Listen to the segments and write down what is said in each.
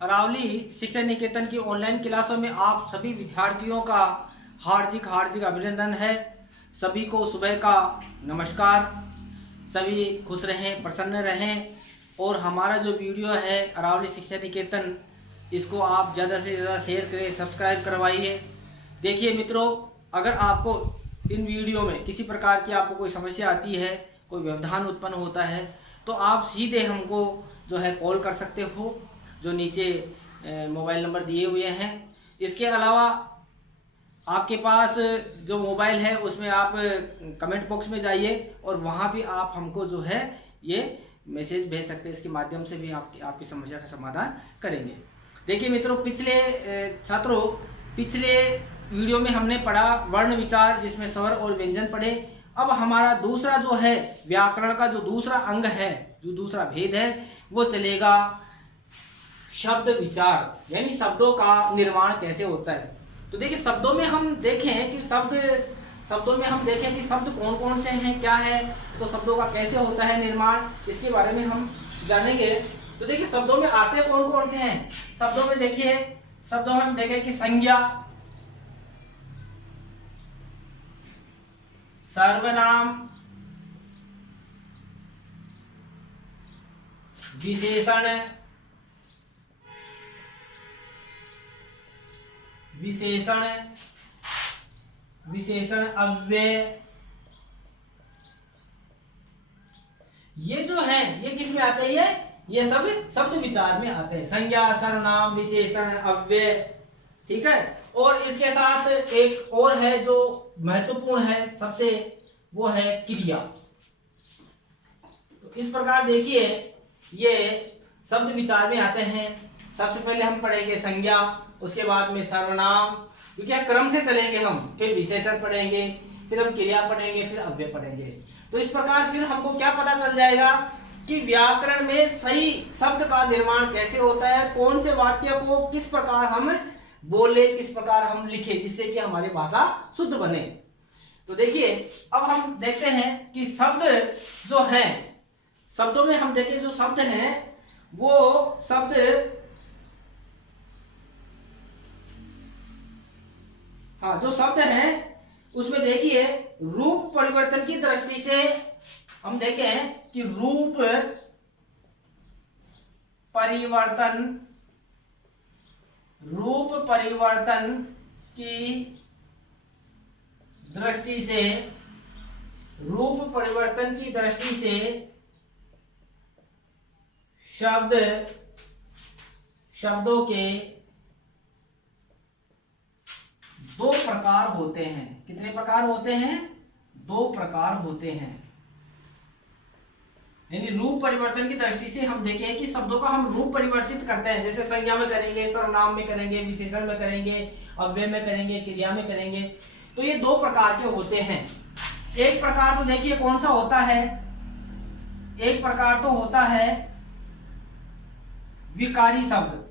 अरावली शिक्षा निकेतन की ऑनलाइन क्लासों में आप सभी विद्यार्थियों का हार्दिक हार्दिक अभिनंदन है। सभी को सुबह का नमस्कार। सभी खुश रहें, प्रसन्न रहें और हमारा जो वीडियो है अरावली शिक्षा निकेतन, इसको आप ज़्यादा से ज़्यादा शेयर करें, सब्सक्राइब करवाइए। देखिए मित्रों, अगर आपको इन वीडियो में किसी प्रकार की आपको कोई समस्या आती है, कोई व्यवधान उत्पन्न होता है, तो आप सीधे हमको जो है कॉल कर सकते हो, जो नीचे मोबाइल नंबर दिए हुए हैं। इसके अलावा आपके पास जो मोबाइल है उसमें आप कमेंट बॉक्स में जाइए और वहाँ भी आप हमको जो है ये मैसेज भेज सकते हैं। इसके माध्यम से भी आपकी समस्या का समाधान करेंगे। देखिए मित्रों, पिछले वीडियो में हमने पढ़ा वर्ण विचार, जिसमें स्वर और व्यंजन पढ़े। अब हमारा दूसरा जो है व्याकरण का जो दूसरा अंग है, जो दूसरा भेद है, वो चलेगा शब्द विचार, यानी शब्दों का निर्माण कैसे होता है। तो देखिए शब्दों में हम देखें कि शब्द कौन कौन से हैं, क्या है, तो शब्दों का कैसे होता है निर्माण, इसके बारे में हम जानेंगे। तो देखिए शब्दों में आते कौन कौन से हैं। शब्दों में हम देखें कि संज्ञा, सर्वनाम, विशेषण, अव्यय, ये जो है ये किस में आते हैं, ये सब शब्द विचार में आते हैं। संज्ञा, सर्वनाम, विशेषण, अव्यय, ठीक है। और इसके साथ एक और है जो महत्वपूर्ण है सबसे, वो है क्रिया। तो इस प्रकार देखिए ये शब्द विचार में आते हैं। सबसे पहले हम पढ़ेंगे संज्ञा, उसके बाद में सर्वनाम, क्योंकि क्रम से चलेंगे हम, फिर विशेषण पढ़ेंगे, फिर हम क्रिया पढ़ेंगे, फिर अव्यय पढ़ेंगे। तो इस प्रकार फिर हमको क्या पता चल जाएगा कि व्याकरण में सही शब्द का निर्माण कैसे होता है, कौन से वाक्य को किस प्रकार हम बोले, किस प्रकार हम लिखे, जिससे कि हमारी भाषा शुद्ध बने। तो देखिए अब हम देखते हैं कि शब्द जो है, शब्दों में हम देखें जो शब्द हैं, वो शब्द जो शब्द हैं उसमें देखिए रूप परिवर्तन की दृष्टि से हम देखें कि रूप परिवर्तन की दृष्टि से शब्दों के दो प्रकार होते हैं। कितने प्रकार होते हैं? दो प्रकार होते हैं। यानी रूप परिवर्तन की दृष्टि से हम देखें कि शब्दों का हम रूप परिवर्तित करते हैं, जैसे संज्ञा में करेंगे, सर्वनाम में करेंगे, विशेषण में करेंगे, अव्यय में करेंगे, क्रिया में करेंगे। तो ये दो प्रकार के होते हैं। एक प्रकार तो देखिए कौन सा होता है, एक प्रकार तो होता है विकारी शब्द।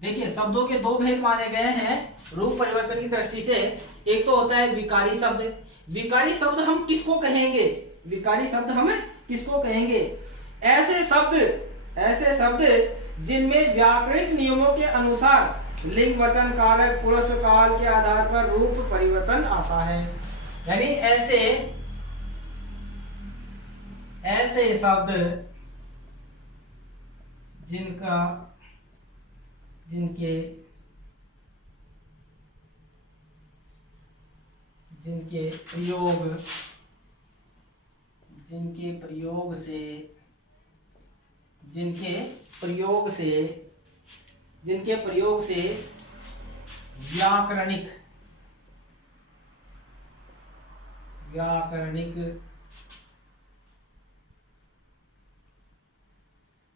देखिए शब्दों के दो भेद माने गए हैं रूप परिवर्तन की दृष्टि से। एक तो होता है विकारी शब्द। विकारी शब्द हम किसको कहेंगे? ऐसे शब्द जिनमें व्याकरणिक नियमों के अनुसार लिंग, वचन, कारक, पुरुष, काल के आधार पर रूप परिवर्तन आता है। यानी ऐसे शब्द जिनके प्रयोग से व्याकरणिक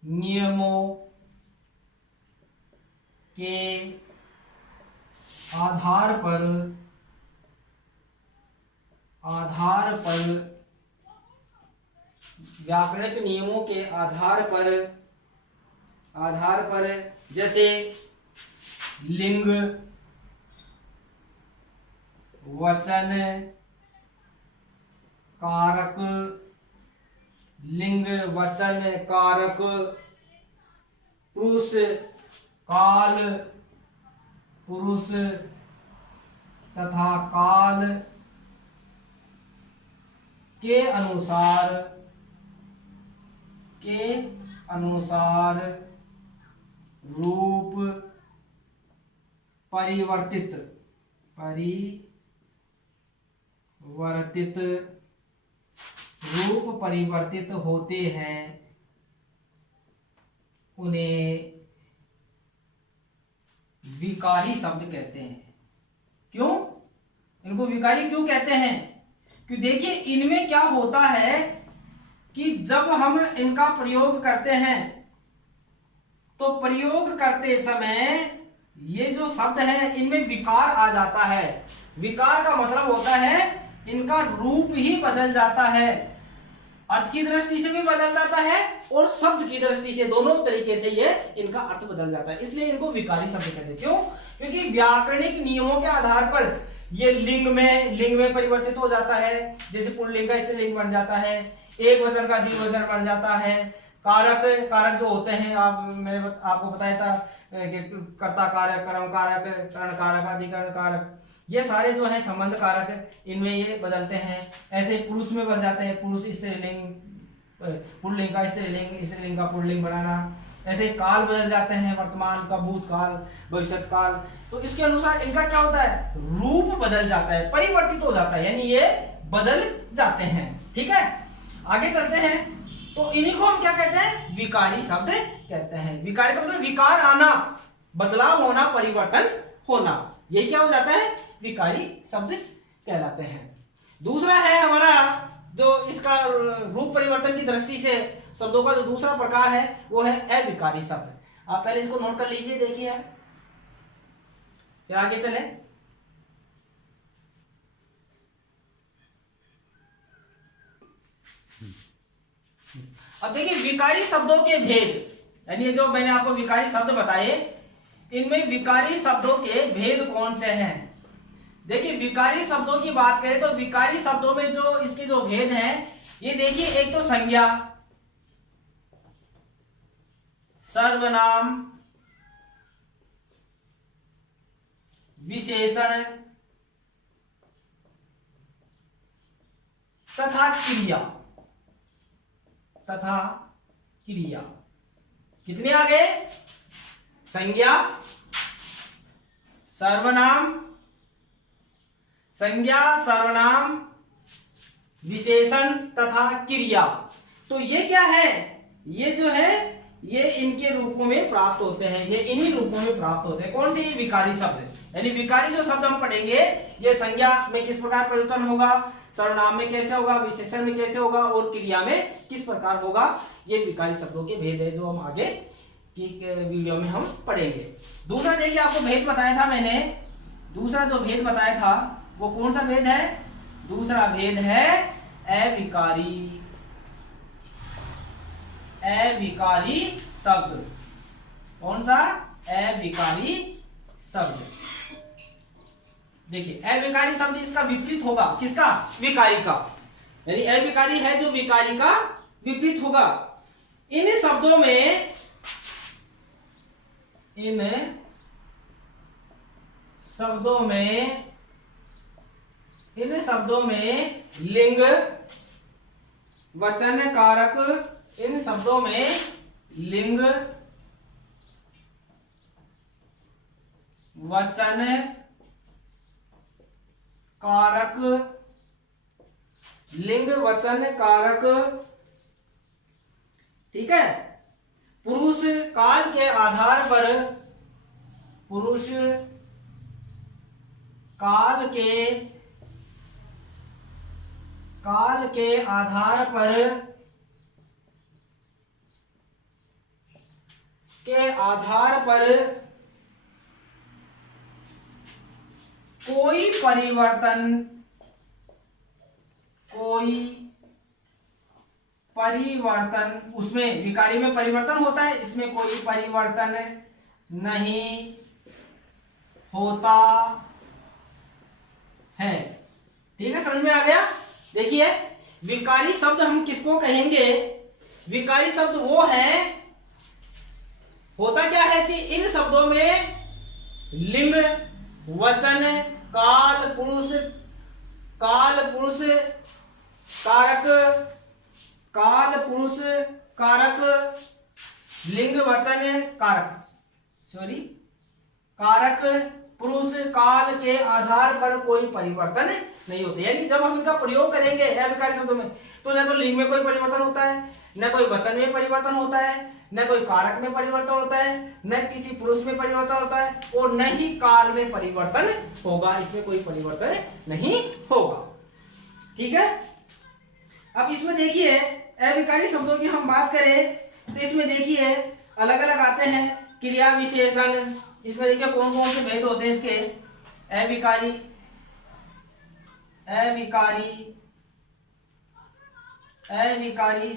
नियमों के आधार पर व्याकरणिक नियमों के आधार पर जैसे लिंग, वचन, कारक, लिंग वचन कारक पुरुष काल पुरुष तथा काल के अनुसार रूप परिवर्तित रूप परिवर्तित होते हैं, उन्हें विकारी शब्द कहते हैं। क्यों इनको विकारी क्यों कहते हैं? कि देखिए इनमें क्या होता है कि जब हम इनका प्रयोग करते हैं तो प्रयोग करते समय ये जो शब्द है इनमें विकार आ जाता है। विकार का मतलब होता है इनका रूप ही बदल जाता है, अर्थ की दृष्टि से भी बदल जाता है और शब्द की दृष्टि से, दोनों तरीके से ये इनका अर्थ बदल जाता है, इसलिए इनको विकारी शब्द कहते हैं। क्यों? क्योंकि व्याकरणिक नियमों के आधार पर ये लिंग में परिवर्तित हो जाता है। जैसे पुल्लिंग का स्त्रीलिंग बन जाता है, एक वचन का द्विवचन बन जाता है। कारक जो होते हैं, मैंने आपको बताया था कि कर्ता कारक, कर्म कारक, करण कारक, अधिकरण कारक, ये सारे जो है संबंध कारक, इनमें ये बदलते हैं। ऐसे पुरुष में बन जाते हैं, पुरुष स्त्रीलिंग, पुल्लिंग का स्त्रीलिंग, स्त्रीलिंग का पुल्लिंग बनाना। ऐसे काल बदल जाते हैं, वर्तमान का भूतकाल, भविष्यत काल। तो इसके अनुसार इनका क्या होता है, रूप बदल जाता है, परिवर्तित हो जाता है, यानी ये बदल जाते हैं। ठीक है, आगे चलते हैं। तो इन्हीं को हम क्या कहते हैं, विकारी शब्द कहते हैं। विकारी का मतलब विकार आना, बदलाव होना, परिवर्तन होना, ये क्या हो जाता है, विकारी शब्द कहलाते हैं। दूसरा है हमारा जो इसका रूप परिवर्तन की दृष्टि से शब्दों का जो दूसरा प्रकार है वो है अविकारी शब्द। आप पहले इसको नोट कर लीजिए, देखिए, फिर आगे चले। अब देखिए विकारी शब्दों के भेद, यानी जो मैंने आपको विकारी शब्द बताए, इनमें विकारी शब्दों के भेद कौन से हैं। देखिए विकारी शब्दों की बात करें तो विकारी शब्दों में जो इसके जो भेद हैं, ये देखिए, एक तो संज्ञा, सर्वनाम, विशेषण तथा क्रिया। कितने आ गए, संज्ञा, सर्वनाम, विशेषण तथा क्रिया। तो ये क्या है, ये जो है ये इनके रूपों में प्राप्त होते हैं, ये इन्हीं रूपों में प्राप्त होते हैं। कौन से, ये विकारी शब्द। यानी विकारी जो शब्द हम पढ़ेंगे, ये संज्ञा में किस प्रकार परिवर्तन होगा, सर्वनाम में कैसे होगा, विशेषण में कैसे होगा और क्रिया में किस प्रकार होगा, ये विकारी शब्दों के भेद है जो हम आगे की वीडियो में हम पढ़ेंगे। दूसरा देखिए, आपको भेद बताया था मैंने, दूसरा जो भेद बताया था वो कौन सा भेद है, दूसरा भेद है अविकारी शब्द। कौन सा, अविकारी शब्द। देखिए अविकारी शब्द इसका विपरीत होगा, किसका, विकारी का। यानी अविकारी है जो विकारी का विपरीत होगा। इन शब्दों में लिंग वचन कारक, इन शब्दों में लिंग वचन कारक, लिंग वचन कारक, ठीक है, पुरुष काल के आधार पर, पुरुष काल के आधार पर कोई परिवर्तन उसमें, विकारी में परिवर्तन होता है, इसमें कोई परिवर्तन नहीं होता है। ठीक है, समझ में आ गया। देखिए विकारी शब्द हम किसको कहेंगे, विकारी शब्द वो है, होता क्या है कि इन शब्दों में लिंग, वचन, काल, पुरुष, कारक, काल, पुरुष, कारक, लिंग, वचन, कारक, पुरुष, काल के आधार पर कोई परिवर्तन नहीं होते। यानी जब हम इनका प्रयोग करेंगे अविकारी शब्दों में, तो न तो लिंग में कोई परिवर्तन होता है, न कोई वचन में परिवर्तन होता है, न कोई कारक में परिवर्तन होता है, न किसी पुरुष में परिवर्तन होता है, और न ही काल में परिवर्तन होगा। इसमें कोई परिवर्तन नहीं होगा। ठीक है। अब इसमें देखिए अविकारी शब्दों की हम बात करें तो इसमें देखिए अलग अलग आते हैं क्रिया विशेषण। इसमें देखिए कौन कौन से भेद होते हैं इसके। अविकारी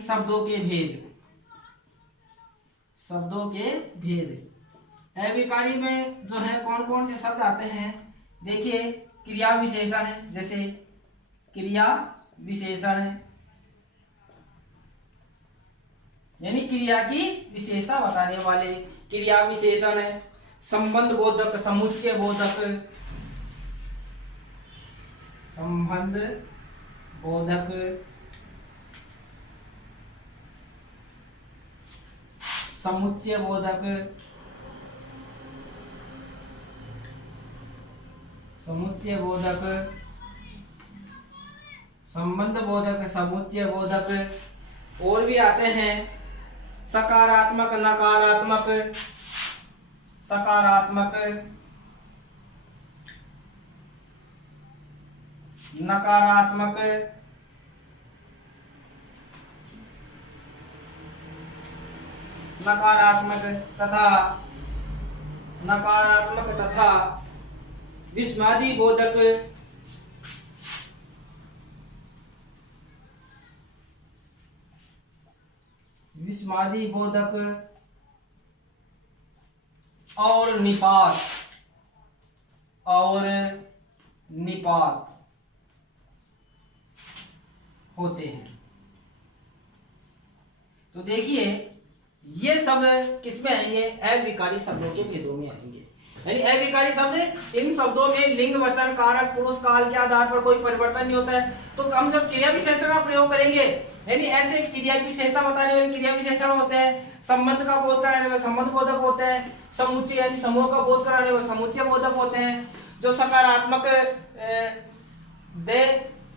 शब्दों के भेद, अविकारी में जो है कौन कौन से शब्द आते हैं। देखिए क्रिया विशेषण है, जैसे क्रिया विशेषण है यानी क्रिया की विशेषता बताने वाले क्रिया विशेषण है। संबंध बोधक, समुच्चय बोधक, संबंध बोधक, समुच्चय बोधक, संबंध बोधक, समुच्चय बोधक। और भी आते हैं सकारात्मक, नकारात्मक, नकारात्मक, तथा विस्मादी बोधक, और निपात होते हैं। तो देखिए ये सब किसमें आएंगे, अविकारी शब्दों के भेदों में आएंगे। यानी अविकारी शब्द, इन शब्दों में लिंग, वचन, कारक, पुरुष, काल के आधार पर कोई परिवर्तन नहीं होता है। तो हम जब क्रिया विशेषण का प्रयोग करेंगे, यानी ऐसे क्रिया की विशेषता बताने वाले क्रिया विशेषण होते हैं। संबंध का बोध कराने वाले संबंध बोधक होते हैं। समुच्चय यानी समूह का बोध कराने वाले समुच्चय बोधक होते हैं। जो सकारात्मक दे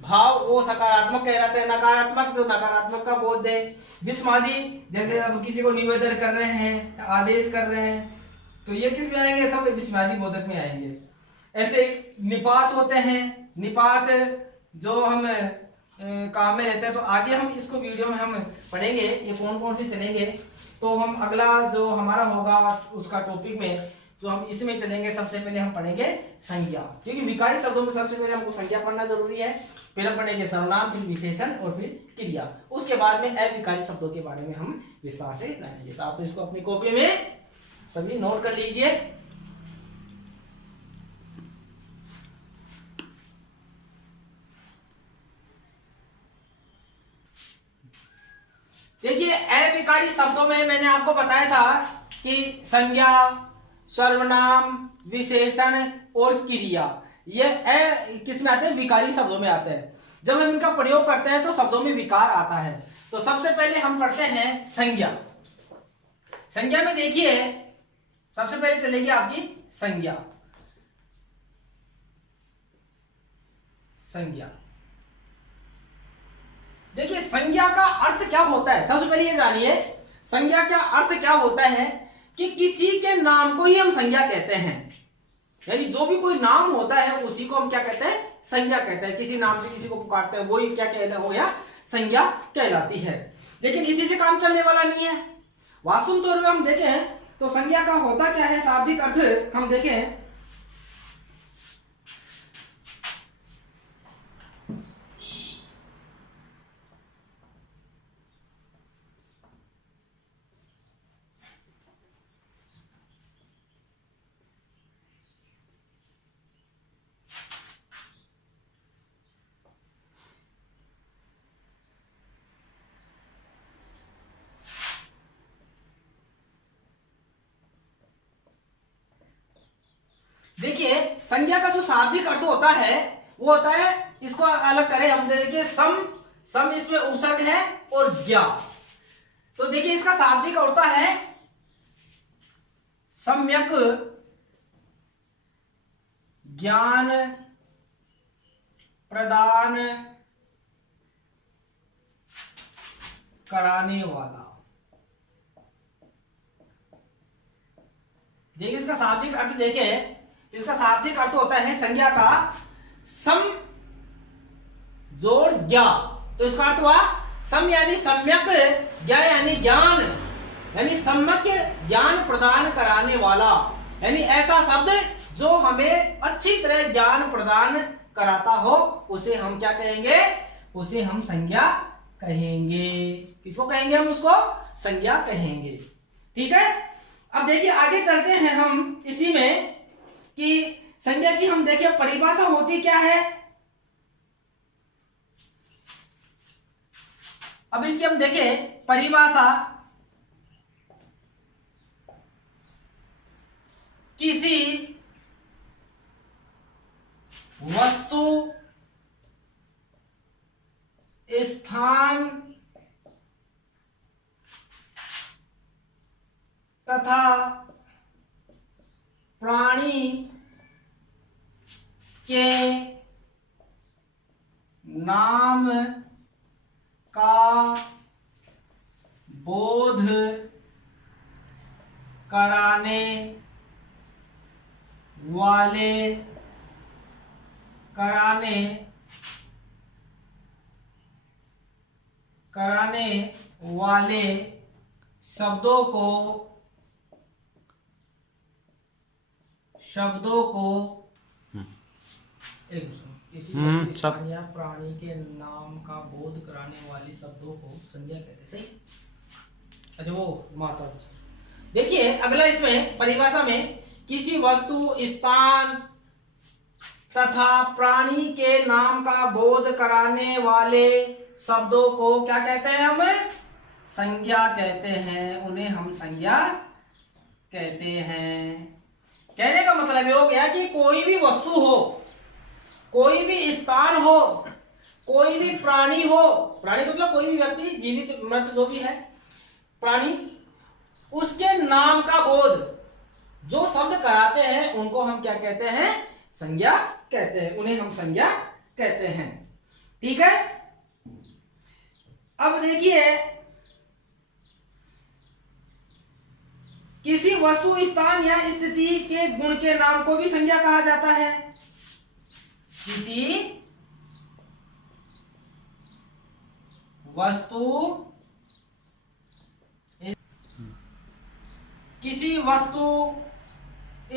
भाव वो सकारात्मक कहलाते हैं। नकारात्मक जो नकारात्मक का बोध दे। विस्मादी जैसे अब किसी को निवेदन कर रहे हैं, आदेश कर रहे हैं, तो ये किस में आएंगे, सब विस्मादी बोधक में आएंगे। ऐसे निपात होते हैं। निपात जो हम काम में रहते हैं, तो आगे हम इसको वीडियो में हम पढ़ेंगे ये कौन कौन से चलेंगे। तो हम अगला जो हमारा होगा उसका टॉपिक में जो हम इसमें चलेंगे, सबसे पहले हम पढ़ेंगे संज्ञा, क्योंकि विकारी शब्दों में सबसे पहले हमको संज्ञा पढ़ना जरूरी है। फिर हम पढ़ेंगे सर्वनाम, फिर विशेषण और फिर क्रिया। उसके बाद में अविकारी शब्दों के बारे में हम विस्तार से जानेंगे। तो आप तो इसको अपनी कॉपी में सभी नोट कर लीजिए। देखिए अविकारी शब्दों में मैंने आपको बताया था कि संज्ञा, सर्वनाम, विशेषण और क्रिया, ये किस में आते हैं, विकारी शब्दों में आते हैं। जब हम इनका प्रयोग करते हैं तो शब्दों में विकार आता है। तो सबसे पहले हम पढ़ते हैं संज्ञा। संज्ञा में देखिए सबसे पहले चलेगी आपकी संज्ञा। देखिए संज्ञा का अर्थ क्या होता है, सबसे पहले ये जानिए संज्ञा का अर्थ क्या होता है कि किसी के नाम को ही हम संज्ञा कहते हैं। यानी जो भी कोई नाम होता है उसी को हम क्या कहते हैं, संज्ञा कहते हैं। किसी नाम से किसी को पुकारते हैं, वही क्या कहला हो गया, संज्ञा कहलाती है। लेकिन इसी से काम चलने वाला नहीं है। वास्तव तौर पर हम देखें तो संज्ञा का होता क्या है, शाब्दिक अर्थ हम देखें संज्ञा का जो शाब्दिक अर्थ होता है वो होता है, इसको अलग करें हम, देखिए सम इसमें उपसर्ग है और ज्ञा, तो देखिए इसका शाब्दिक होता है सम्यक ज्ञान प्रदान कराने वाला। देखिए इसका शाब्दिक अर्थ देखिए, इसका शाब्दिक अर्थ होता है संज्ञा का सम जोड़ ज्ञा, तो इसका अर्थ हुआ सम यानी सम्यक, ज्ञा यानी ज्ञान, यानी सम्यक ज्ञान प्रदान कराने वाला, यानी ऐसा शब्द जो हमें अच्छी तरह ज्ञान प्रदान कराता हो उसे हम क्या कहेंगे, उसे हम संज्ञा कहेंगे। किसको कहेंगे हम, उसको संज्ञा कहेंगे। ठीक है, अब देखिए आगे चलते हैं हम इसी में कि संज्ञा की हम देखिए परिभाषा होती क्या है। अब इसकी हम देखें परिभाषा, किसी वस्तु स्थान तथा प्राणी के नाम का बोध कराने वाले शब्दों को या प्राणी के नाम का बोध कराने वाले शब्दों को संज्ञा कहते हैं। सही, अच्छा वो माता। देखिए अगला इसमें परिभाषा में, किसी वस्तु स्थान तथा प्राणी के नाम का बोध कराने वाले शब्दों को क्या कहते हैं, हम संज्ञा कहते हैं, उन्हें हम संज्ञा कहते हैं। कहने का मतलब ये हो गया कि कोई भी वस्तु हो, कोई भी स्थान हो, कोई भी प्राणी हो, प्राणी तो मतलब कोई भी व्यक्ति, जीवित मृत जो भी है प्राणी, उसके नाम का बोध जो शब्द कराते हैं उनको हम क्या कहते हैं, संज्ञा कहते हैं, उन्हें हम संज्ञा कहते हैं। ठीक है, अब देखिए किसी वस्तु स्थान या स्थिति के गुण के नाम को भी संज्ञा कहा जाता है। किसी वस्तु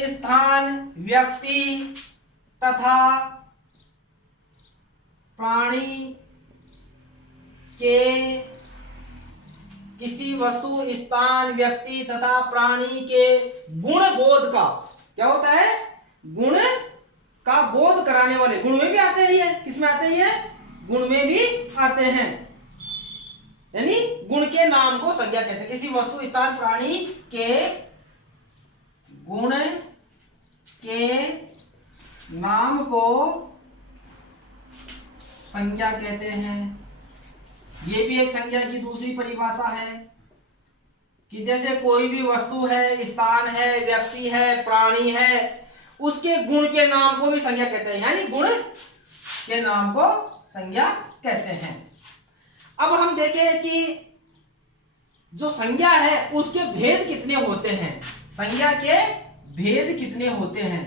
स्थान व्यक्ति तथा प्राणी के, किसी वस्तु स्थान व्यक्ति तथा प्राणी के गुण बोध का क्या होता है, गुण का बोध कराने वाले, गुण में भी आते हैं, किसमें आते हैं, गुण में भी आते हैं, यानी गुण के नाम को संज्ञा कहते हैं। किसी वस्तु स्थान प्राणी के गुण के नाम को संज्ञा कहते हैं। ये भी एक संज्ञा की दूसरी परिभाषा है कि जैसे कोई भी वस्तु है, स्थान है, व्यक्ति है, प्राणी है, उसके गुण के नाम को भी संज्ञा कहते हैं, यानी गुण के नाम को संज्ञा कहते हैं। अब हम देखें कि जो संज्ञा है उसके भेद कितने होते हैं, संज्ञा के भेद कितने होते हैं।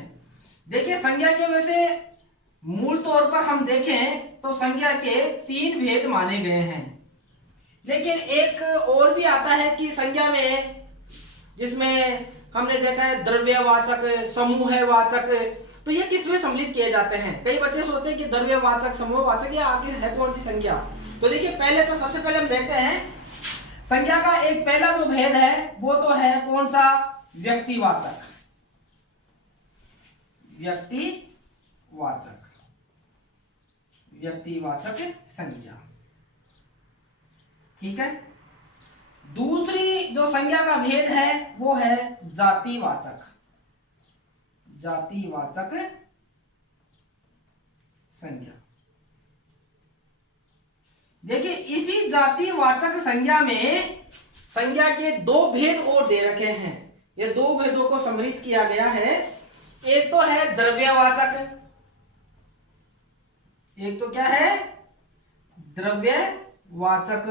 देखिए संज्ञा के वैसे मूल तौर पर हम देखें तो संज्ञा के 3 भेद माने गए हैं, लेकिन एक और भी आता है कि संज्ञा में, जिसमें हमने देखा है द्रव्यवाचक, समूहवाचक, तो ये किसमें सम्मिलित किए जाते हैं। कई बच्चे सोचते हैं कि द्रव्यवाचक, समूहवाचक, ये आखिर है कौन सी संज्ञा। तो देखिए पहले तो सबसे पहले हम देखते हैं संज्ञा का एक पहला जो भेद है वो तो है कौन सा, व्यक्तिवाचक, व्यक्तिवाचक संज्ञा। ठीक है, दूसरी जो संज्ञा का भेद है वो है जातिवाचक संज्ञा। देखिए इसी जातिवाचक संज्ञा में संज्ञा के दो भेद और दे रखे हैं। ये दो भेदों को सम्मिलित किया गया है। एक तो है द्रव्यवाचक, एक तो क्या है द्रव्यवाचक,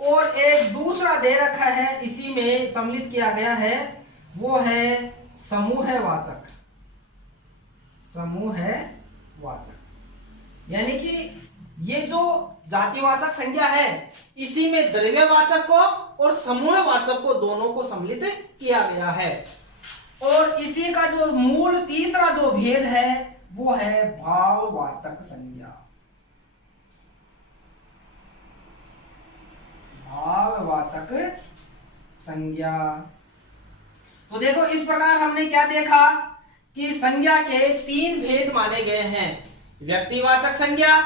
और एक दूसरा दे रखा है इसी में सम्मिलित किया गया है, वो है समूहवाचक। समूहवाचक यानी कि ये जो जातिवाचक संज्ञा है इसी में द्रव्यवाचक को और समूहवाचक को दोनों को सम्मिलित किया गया है। और इसी का जो मूल तीसरा जो भेद है वो है भाववाचक संज्ञा। भाववाचक संज्ञा। तो देखो इस प्रकार हमने क्या देखा कि संज्ञा के तीन भेद माने गए हैं, व्यक्तिवाचक संज्ञा,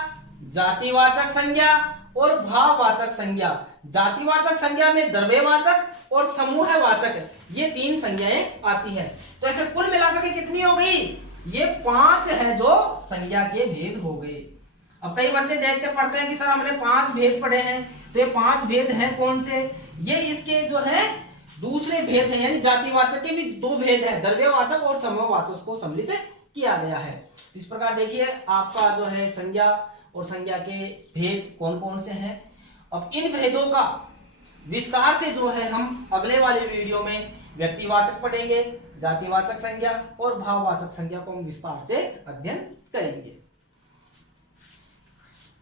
जातिवाचक संज्ञा और भाववाचक संज्ञा। जातिवाचक संज्ञा में द्रव्यवाचक और समूहवाचक ये तीन संज्ञाएं आती है। तो ऐसे कुल मिलाकर के कितनी हो गई? ये 5 है जो संज्ञा के भेद हो गए। अब कई बच्चे देखते पढ़ते हैं कि सर हमने 5 भेद पढ़े हैं, तो ये 5 भेद हैं कौन से? ये इसके जो है दूसरे भेद हैं, यानी जातिवाचक के भी 2 भेद हैं, द्रव्यवाचक और समूहवाचक को सम्मिलित किया गया है। तो इस प्रकार देखिए आपका जो है संज्ञा और संज्ञा के भेद कौन कौन से हैं। अब इन भेदों का विस्तार से जो है हम अगले वाले वीडियो में व्यक्तिवाचक पढ़ेंगे, जातिवाचक संज्ञा और भाववाचक संज्ञा को हम विस्तार से अध्ययन करेंगे।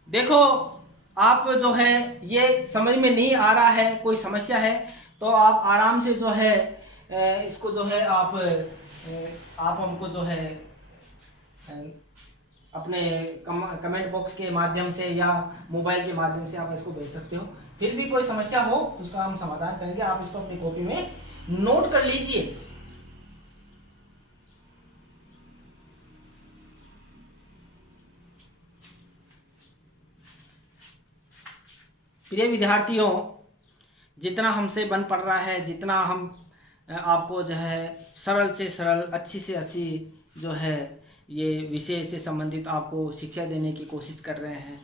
देखो आप जो है ये समझ में नहीं आ रहा है, कोई समस्या है तो आप आराम से जो है इसको जो है आप हमको जो है अपने कमेंट बॉक्स के माध्यम से या मोबाइल के माध्यम से आप इसको भेज सकते हो। फिर भी कोई समस्या हो तो उसका हम समाधान करेंगे। आप इसको अपनी कॉपी में नोट कर लीजिए। प्रिय विद्यार्थियों, जितना हमसे बन पड़ रहा है, जितना हम आपको जो है सरल से सरल, अच्छी से अच्छी जो है ये विषय से संबंधित आपको शिक्षा देने की कोशिश कर रहे हैं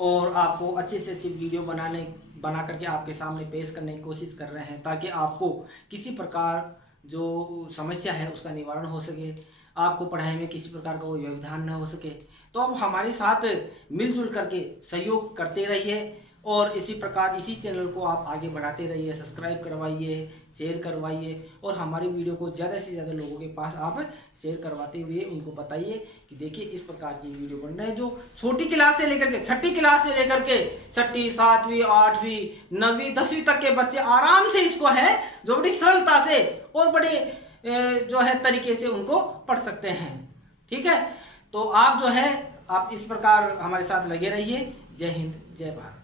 और आपको अच्छी से अच्छी वीडियो बना करके आपके सामने पेश करने की कोशिश कर रहे हैं, ताकि आपको किसी प्रकार जो समस्या है उसका निवारण हो सके, आपको पढ़ाई में किसी प्रकार का कोई व्यवधान न हो सके। तो आप हमारे साथ मिलजुल करके सहयोग करते रहिए और इसी प्रकार इसी चैनल को आप आगे बढ़ाते रहिए, सब्सक्राइब करवाइए, शेयर करवाइए और हमारी वीडियो को ज़्यादा से ज़्यादा लोगों के पास आप शेयर करवाते हुए उनको बताइए कि देखिए इस प्रकार की वीडियो बन रहे हैं जो छोटी क्लास से लेकर के छठी क्लास से लेकर के 6ठी, 7वीं, 8वीं, 9वीं, 10वीं तक के बच्चे आराम से इसको है जो बड़ी सरलता से और बड़े जो है तरीके से उनको पढ़ सकते हैं। ठीक है, तो आप जो है आप इस प्रकार हमारे साथ लगे रहिए। जय हिंद, जय भारत।